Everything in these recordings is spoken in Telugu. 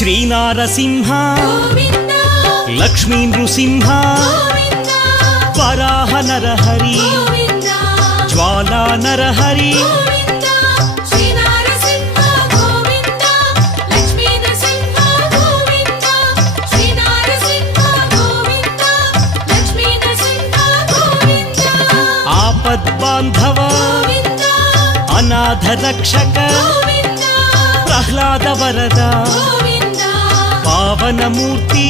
శ్రీనారసింహ లక్ష్మీ నృసింహ వరాహ నరహరి జ్వాలా నరహరి ఆపద్బాంధవ అనాథ రక్షక ప్రహ్లాద వరద పావనమూర్తి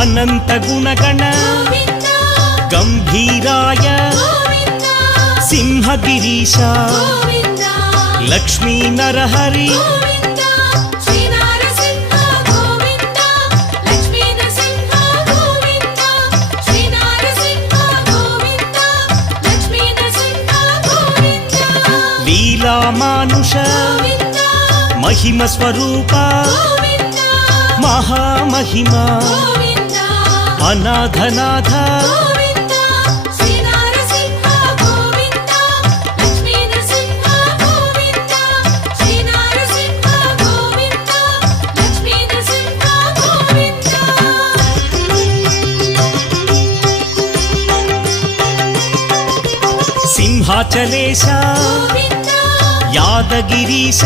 అనంత గుణగణ గంభీరాయ సింహగిరీశ లక్ష్మీ నరహరి లీలామానుష మహిమ స్వరూప మహామహిమ అనాథనాథ సింహాచలేశ యాదగిరీశ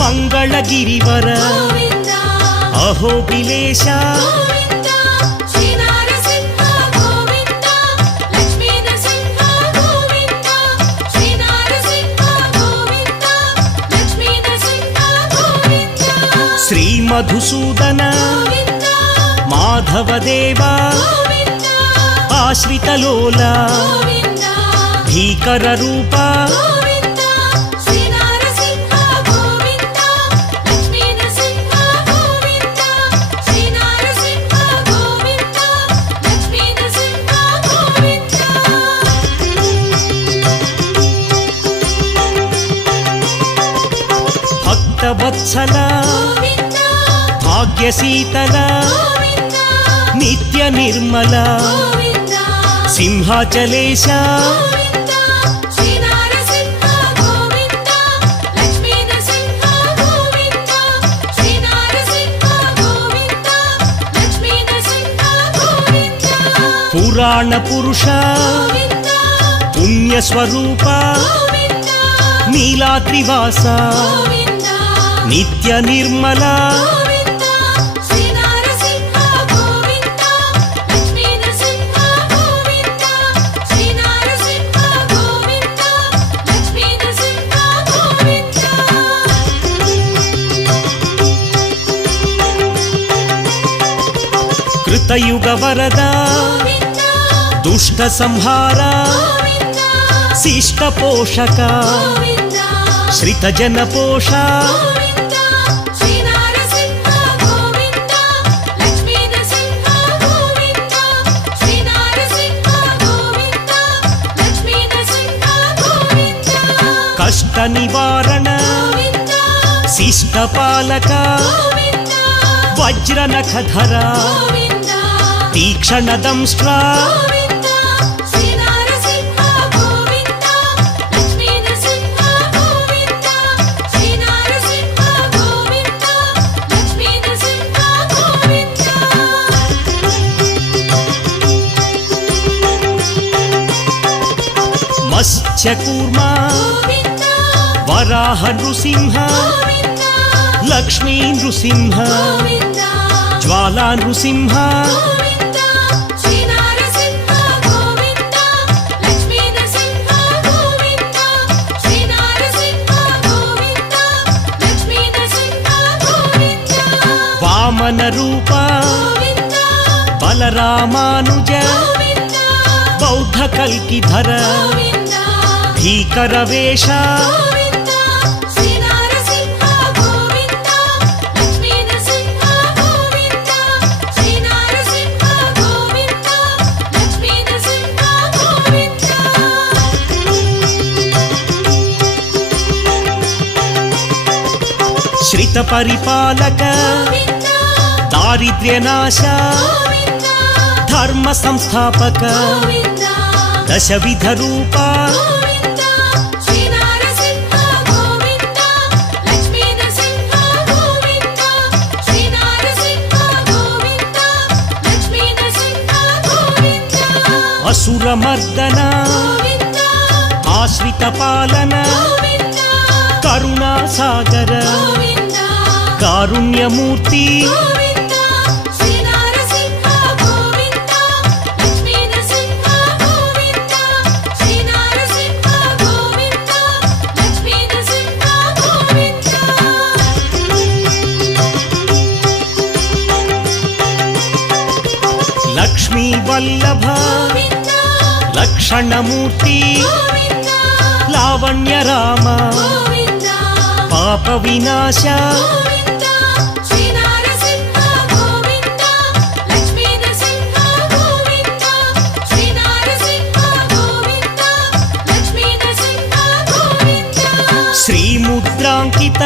మంగళగిరివర అహోబిలేశ శ్రీమధుసూదన మాధవదేవ ఆశ్రితలోల భీకర రూప భక్తవత్సల భాగ్యశీతల నిత్య నిర్మల సింహాచలేశ పురాణ పురుష పుణ్యస్వరూప నీలాద్రివాస నిత్య నిర్మల కృతయుగ వరద దుష్ట సంహార శిష్ట పోషక శ్రిత జన పోష కష్ట నివారణ శిష్ట పాలక వజ్ర నఖధర తీక్షణ దంష్ట్ర మత్స్యకూర్మ వరాహ నృసింహ లక్ష్మీ నృసింహ జ్వాలా నృసింహ వామన రూప బలరామానుజ బౌద్ధ కల్కిధర భీకర వేష దుష్ట పరిపాలక దారిద్ర్యనాశ ధర్మ సంస్థాపక దశవిధ రూప అసురమర్దన ఆశ్రిత పాలన కరుణా సాగర కారుణ్యమూర్తి లక్ష్మీ వల్లభ లక్షణమూర్తి లావణ్య రామ పాప వినాశ శ్రీముద్రాంకిత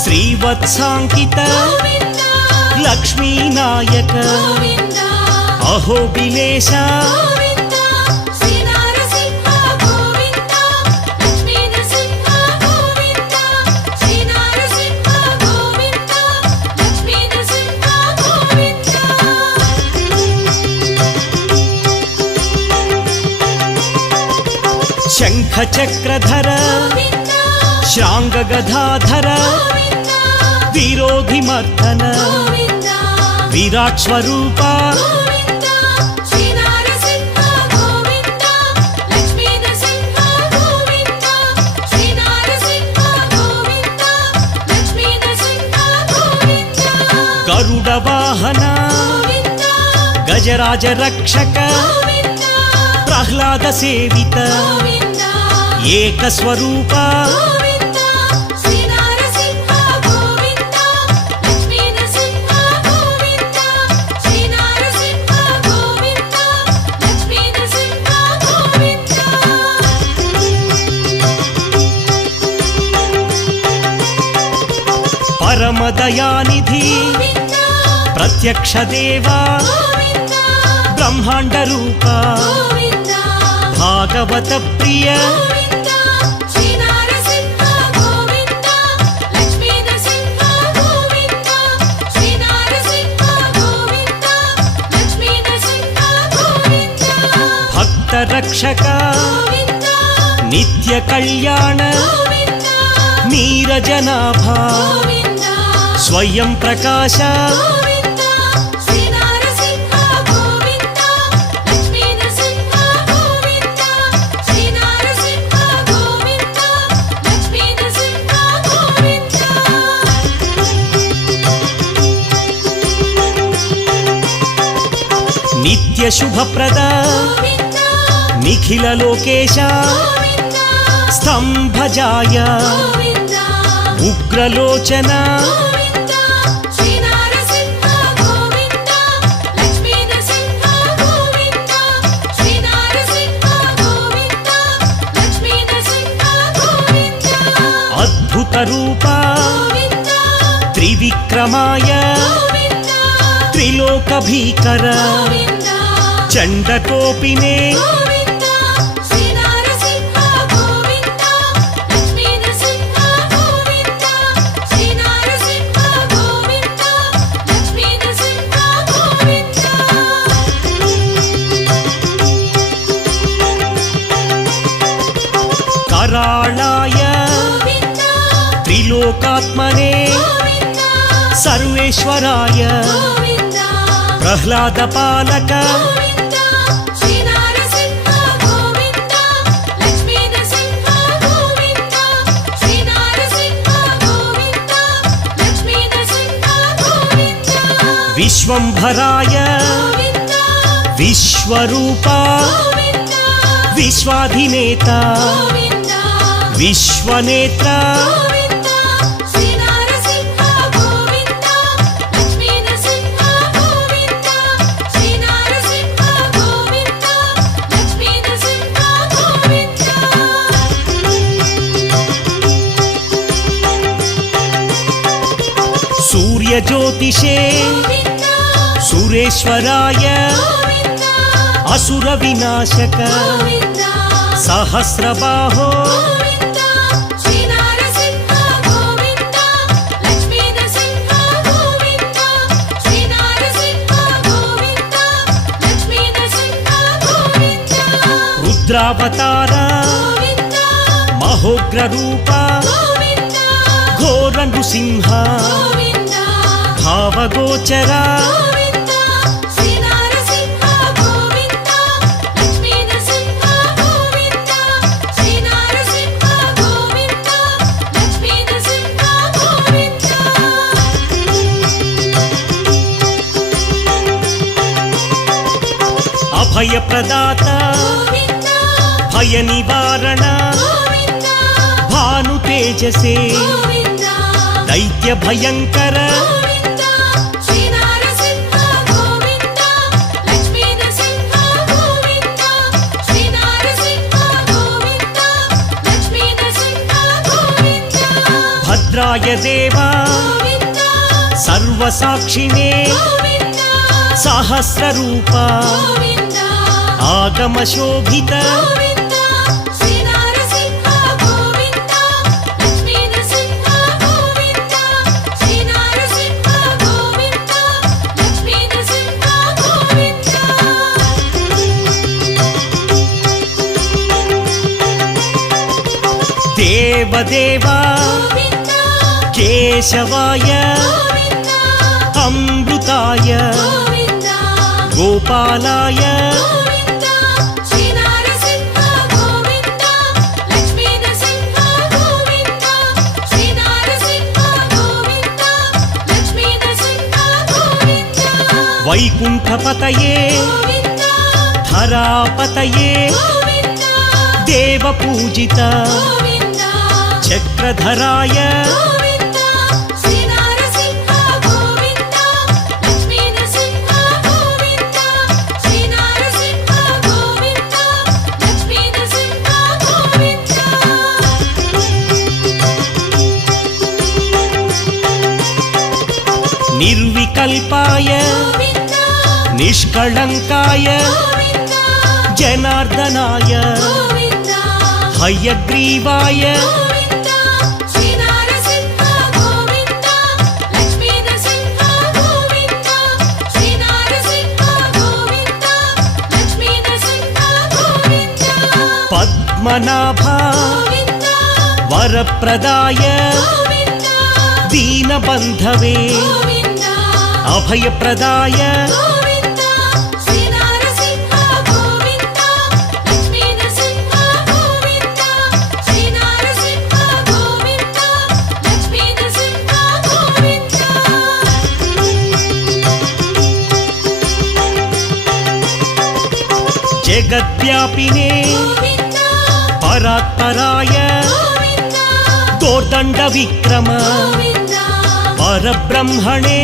శ్రీవత్సాంకిత లక్ష్మీనాయక అహోబిలేశ శంఖ చక్రధర శ్రాంగ గదాధర విరోధి మర్దన విరాట్ స్వరూప గరుడ వాహన గజరాజ రక్షక ప్రహ్లాద సేవిత ఏక స్వరూప పరమదయానిధి ప్రత్యక్ష దేవా బ్రహ్మాండ రూప భాగవత ప్రియ భక్త రక్షక నిత్య కళ్యాణ నీరజనాభ స్వయం ప్రకాశ నిత్య శుభప్రద నిఖిల లోకేశ స్తంభజాయ ఉగ్రలోచన అద్భుత రూప త్రివిక్రమాయ త్రిలోక భీకర చండకోపినే कराळाय त्रिलोकात्मने सर्वेश्वराय प्रह्लाद पालक विश्वंभराय विश्वरूपा विश्वाधिनेता विश्वनेत्रा ज्योतिषे सुरेश्वराय असुर विनाशक सहस्रबाहो रुद्रावतार महोग्र रूप घोर नृसिंह भावगोचर अभय प्रदाता भय निवारण भानु तेजसे दैत्य भयंकर भद्राय देवा सर्वसाक्षिणे सहस्ररूपा आगम शोभित देवदेवा केशवाय अमृताय गोपालाय वैकुंठपतये धरापतये देवपूजित चक्रधराय निर्विकल्पाय निष्कलंकाय जनार्दनाय हयग्रीवाय पद्मनाभ वरप्रदाय दीनबन्धवे अभयप्रदाय जगद्व्यापिने परात्पराय दोर्दण्ड विक्रम परब्रह्मणे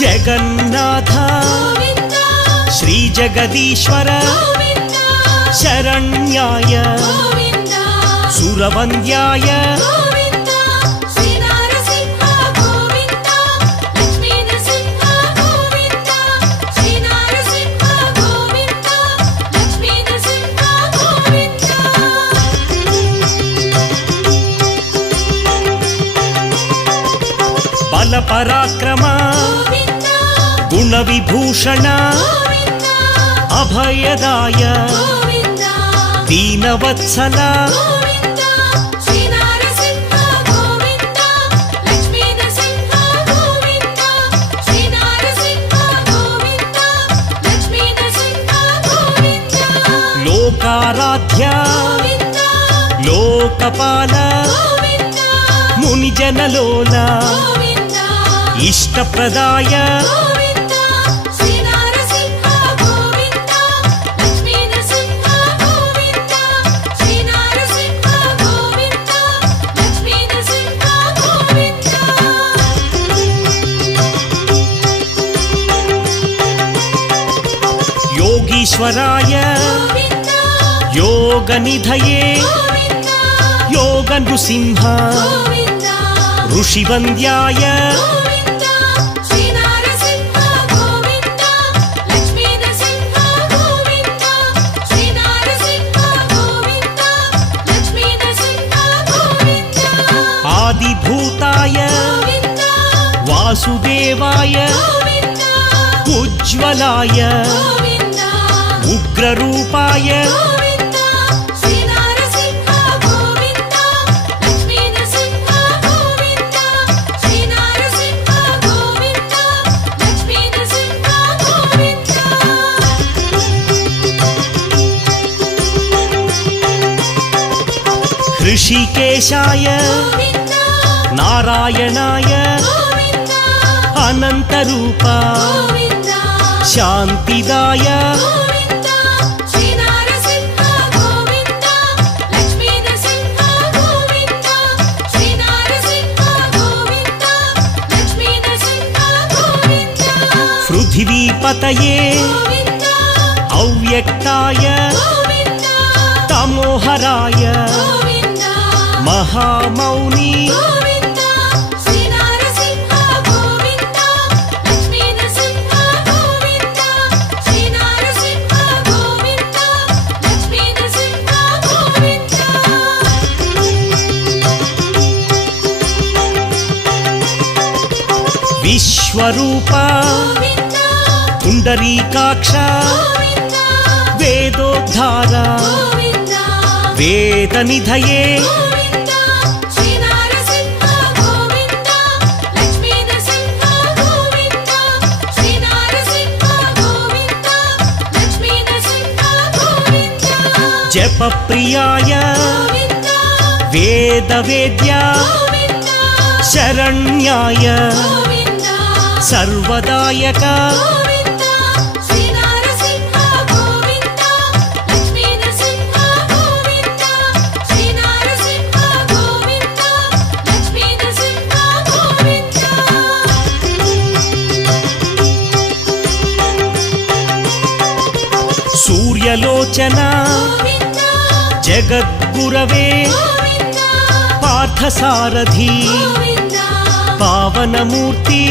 जगन्नाथ श्री जगदीश्वर शरण्याय सुरवन्द्याय बल पराक्रम गुण विभूषण अभयदाय दीनवत्सल लोकाराध्य लोकपाल मुनिजनलोल इष्टप्रदाय योगेश्वराय योगनिधये योगनृसिंह ऋषिवन्द्याय आदिभूताय वासुदेवाय उज्ज्वलाय उग्ररूपाय ऋषिकेशाय नारायणाय अनन्तरूप शान्तिदाय पृथिवीपतये अव्यक्ताय तमोहराय महामौनी विश्वरूप पुंडरीकाक्ष वेदोद्धार वेदनिधये जपप्रियाय वेदवेद्या शरण्याय सर्वदायक सूर्यलोचना जगद्गुरवे पार्थसारथी पावनमूर्ति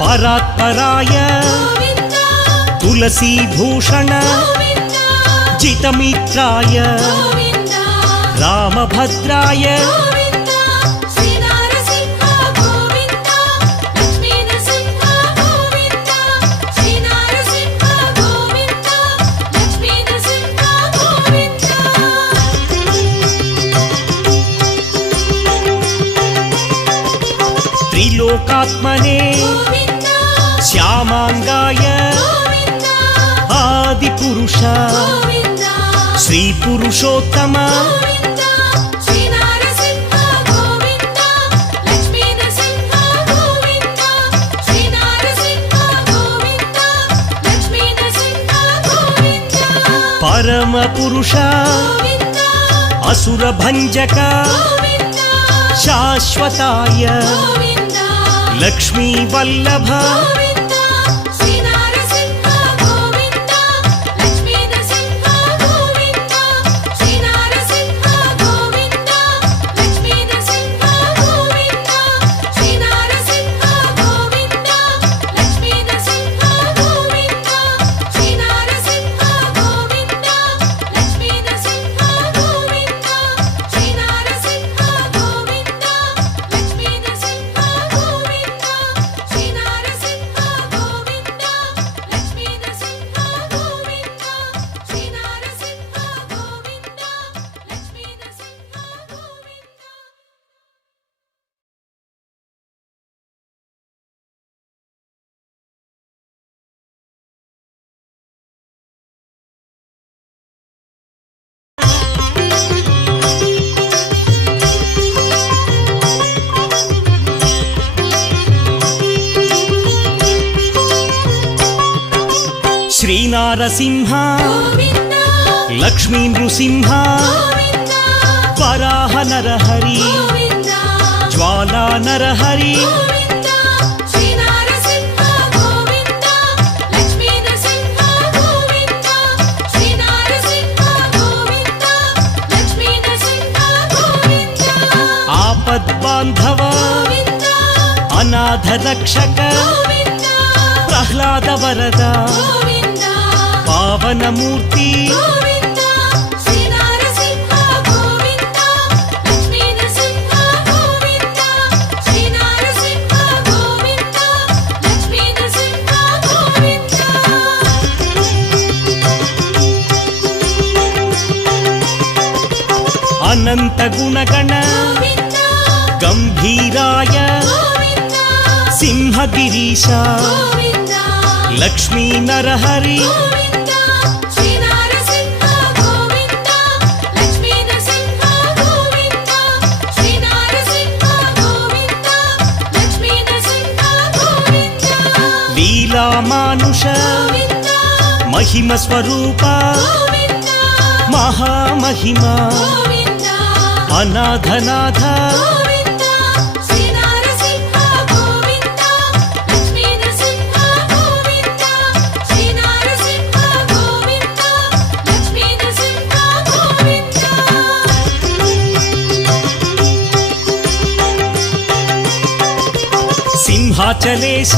परात्पराय तुलसीभूषण जितमित्राय रामभद्राय त्रिलोकात्मने श्यामांगाय आदिपुरुष श्रीपुरुषोत्तम परमपुरुष असुरभञ्जक शाश्वताय लक्ष्मी वल्लभ श्री नारसिंह లక్ష్మీ నృసింహ వరాహ నరహరి జ్వాలా నరహరి ఆపద్బాంధవ అనాథ రక్షక ప్రహ్లాద వరద పావనమూర్తి అనంత గుణగణ గంభీరాయ సింహగిరీశ లక్ష్మీ నరహరి లీలామానుష మహిమ స్వరూప మహామహిమ అనాథనాథ సింహాచలేశ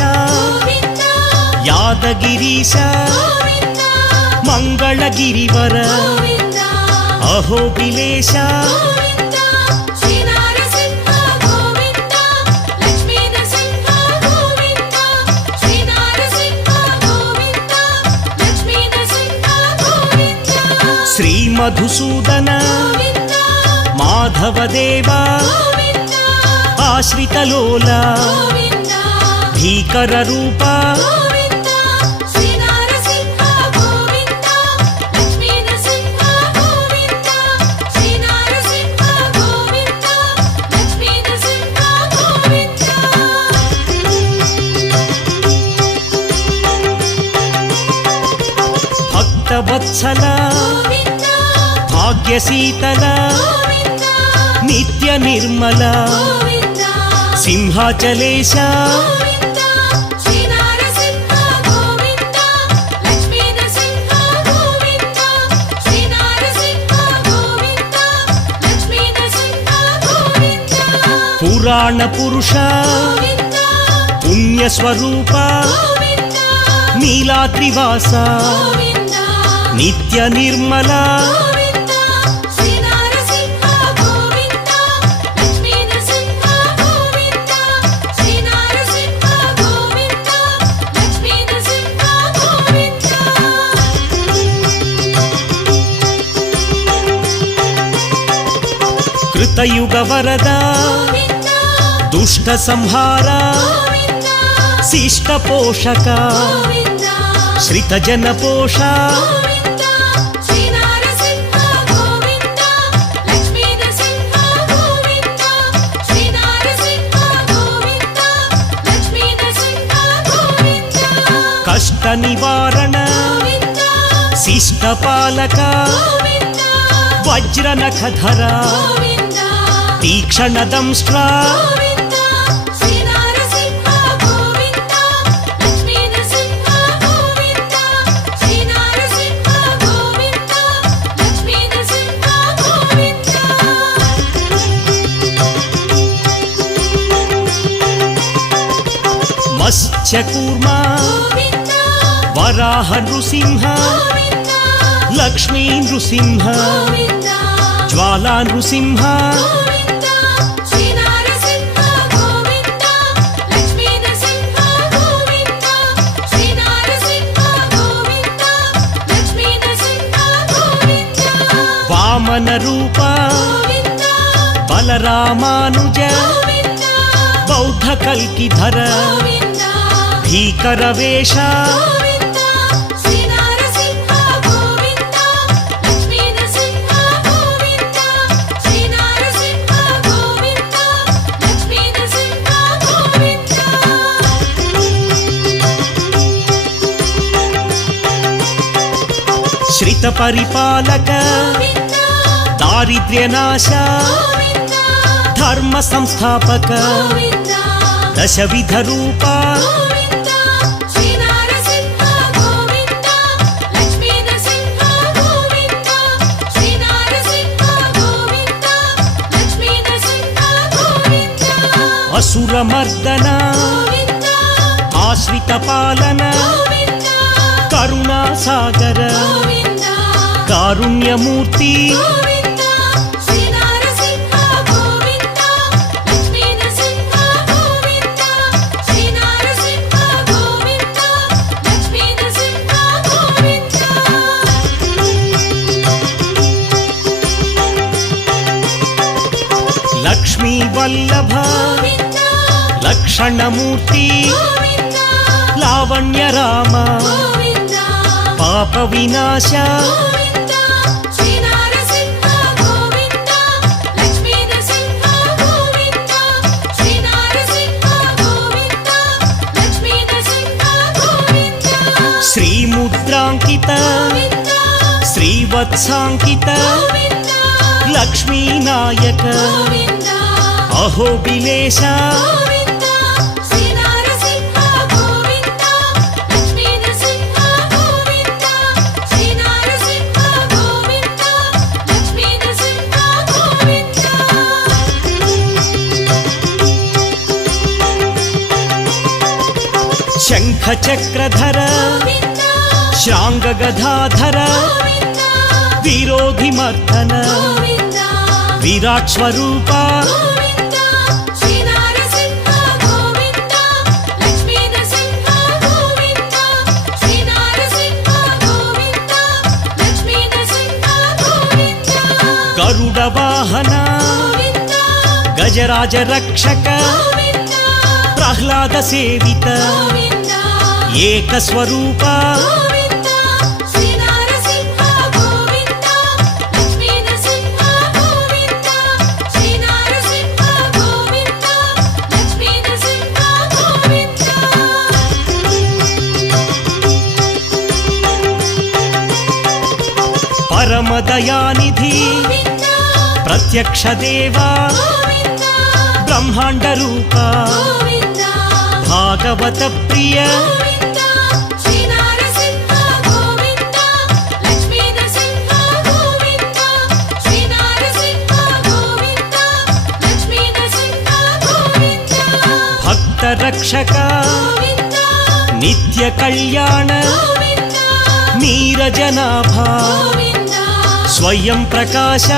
యాదగిరీశ మంగళగిరివర అహోబిలేశ శ్రీ మధుసూదన మాధవదేవ ఆశ్రితలోల భీకర రూప భక్తవత్సల భాగ్యశీతల నిత్య నిర్మల సింహాచలేశ పురాణ పురుష పుణ్యస్వరూప నీలాద్రివాస నిత్య నిర్మల కృతయుగ వరద దుష్ట సంహార శిష్ట పోషక శ్రిత జన పోష కష్ట నివారణ శిష్ట పాలక వజ్ర నఖధర తీక్షణ దంష్ట్ర మత్స్యకూర్మ వరాహ నృసింహ లక్ష్మీ నృసింహ జ్వాలా నృసింహ వామన రూప బలరామానుజ బౌద్ధ కల్కిధర భీకర వేష శ్రిత పరిపాలక దారిద్ర్యనాశ ధర్మ సంస్థాపక దశవిధ రూప అసురమర్దన ఆశ్రిత పాలన కరుణా సాగర కారుణ్యమూర్తి లక్ష్మీ వల్లభ లక్షణమూర్తి లావణ్య రామ పాప వినాశ శ్రీముద్రాంకిత శ్రీవత్సాంకిత లక్ష్మీనాయక అహోబిలేశ శంఖ చక్రధర శ్రాంగ గదాధర విరోధి మర్దన విరాట్ స్వరూప గరుడ వాహన గజరాజ రక్షక ప్రహ్లాద సేవిత ఏక స్వరూప పరమదయానిధి ప్రత్యక్ష దేవా బ్రహ్మాండ రూప భాగవత ప్రియ భక్త రక్షక నిత్య కళ్యాణ నీరజనాభ స్వయం ప్రకాశ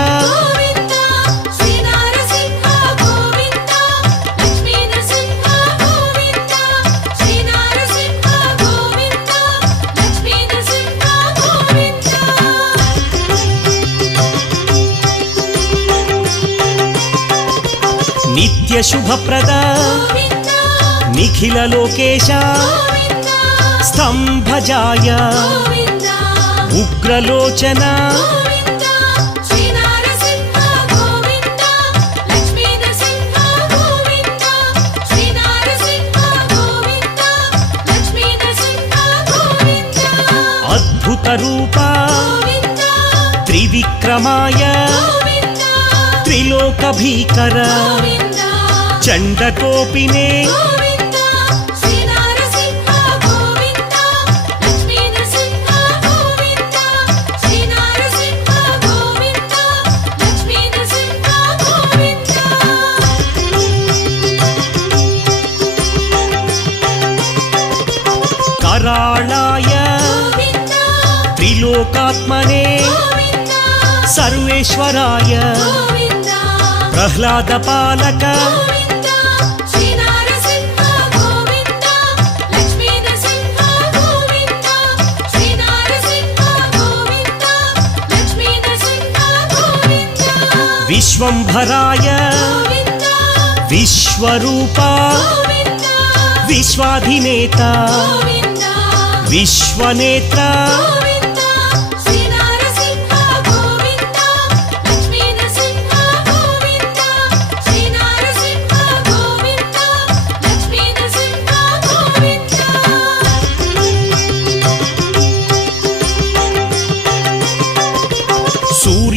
నిత్య శుభప్రద నిఖిల లోకేశ స్తంభజాయ ఉగ్రలోచన అద్భుత రూప త్రివిక్రమాయ త్రిలోక భీకర చండకోపినే कराळाय त्रिलोकात्मने सर्वेश्वराय प्रह्लाद पालक विश्वंभराय विश्वरूपा विश्वाधिनेता विश्वनेत्र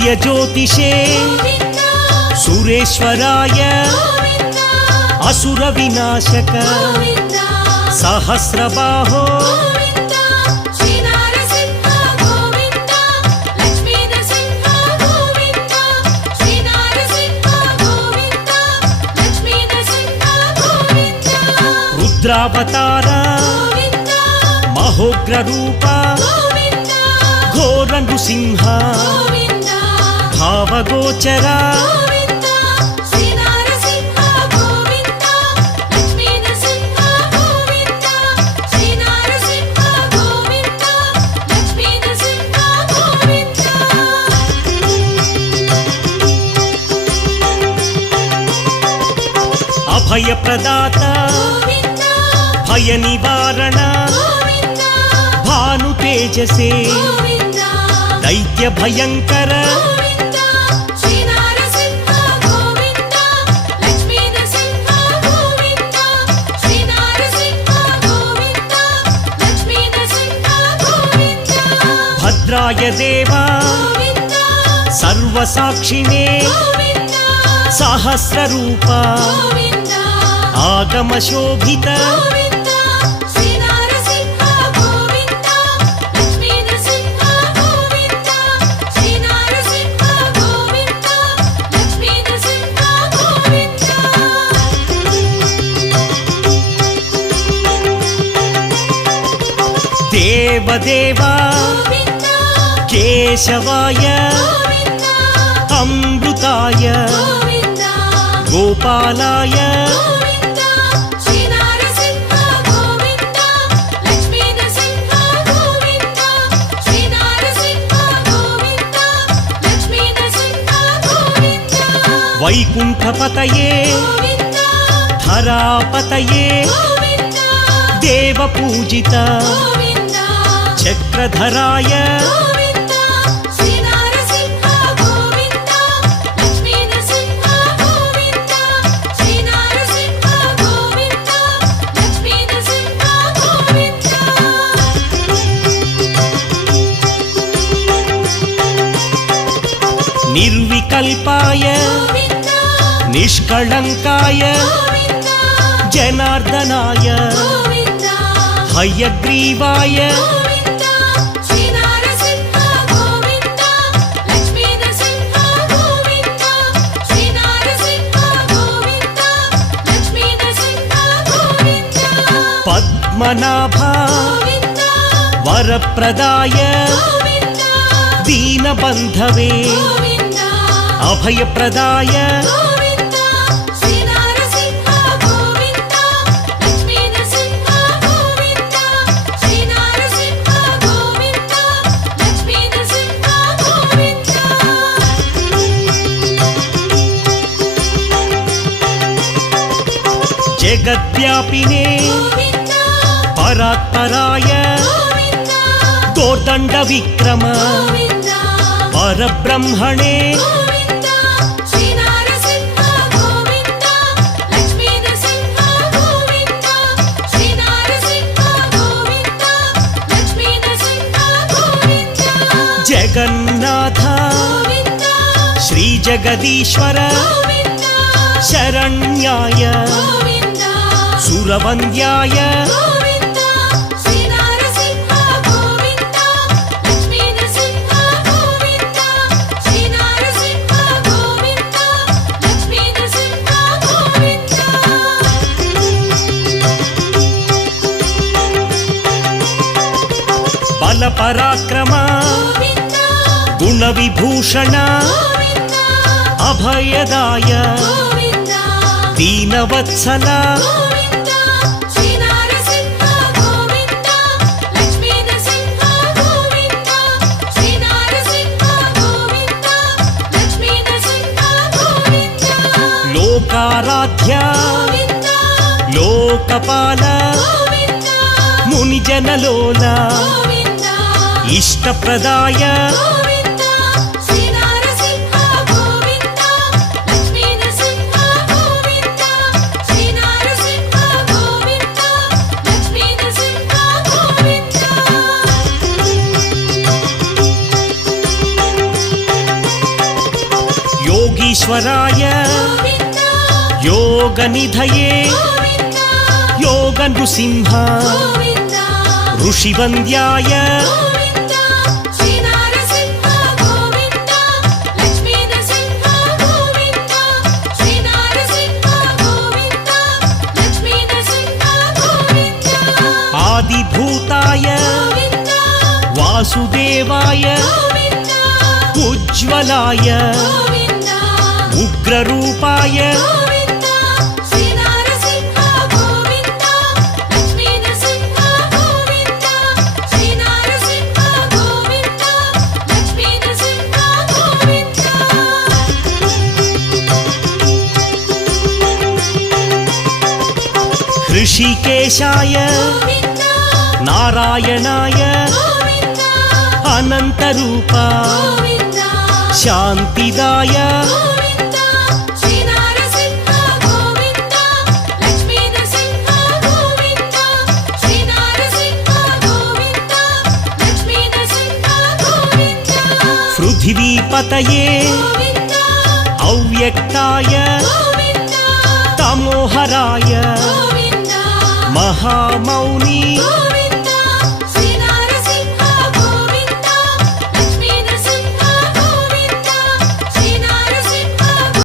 सूर्यज्योतिषे सुरेश्वराय असुरविनाशक सहस्रबाहो रुद्रावतार महोग्र रूप घोर नृसिंह भावगोचर अभय प्रदाता भय निवारण भानु तेजसे दैत्य भयंकर भद्राय देवा सर्वसाक्षिणे सहस्र रूपा आगम शोभित देवदेवा केशवाय अमृताय गोपालाय वैकुंठपतये धरापतये देवपूजित चक्रधराय निर्विकल्पाय निष्कलंकाय जनार्दनाय हयग्रीवाय पद्मनाभ वरप्रदाय दीनबन्धवे अभयप्रदाय जगद्व्यापिने परात्पराय दोर्दण्ड विक्रम परब्रह्मणे जगन्नाथ श्री जगदीश्वर शरण्याय सुरवन्द्याय बल पराक्रम गुण विभूषण अभयदाय दीनवत्सल लोकाराध्य लोकपाल मुनिजनलोल इष्टप्रदाय योगेश्वराय गोविन्द योगनिधये गोविन्द योगनृसिंह गोविन्द ऋषिवन्द्याय गोविन्द श्रीनारसिंह गोविन्द लक्ष्मीनरसिंह गोविन्द श्रीनारसिंह गोविन्द लक्ष्मीनरसिंह गोविन्द आदिभूताय गोविन्द वासुदेवाय गोविन्द उज्ज्वलाय गोविन्द उग्ररूपाय गोविन्द श्रीनारसिंह गोविन्द लक्ष्मीनरसिंह गोविन्द श्रीनारसिंह गोविन्द लक्ष्मीनरसिंह गोविन्द ऋषिकेशाय गोविन्द नारायणाय गोविन्द अनन्तरूप गोविन्द शान्तिदाय गोविन्द श्रीनारसिंह गोविन्द लक्ष्मीनरसिंह गोविन्द श्रीनारसिंह गोविन्द लक्ष्मीनरसिंह गोविन्द पृथिवीपतये गोविन्द अव्यक्ताय गोविन्द तमोहराय गोविन्द महामौनि गोविन्द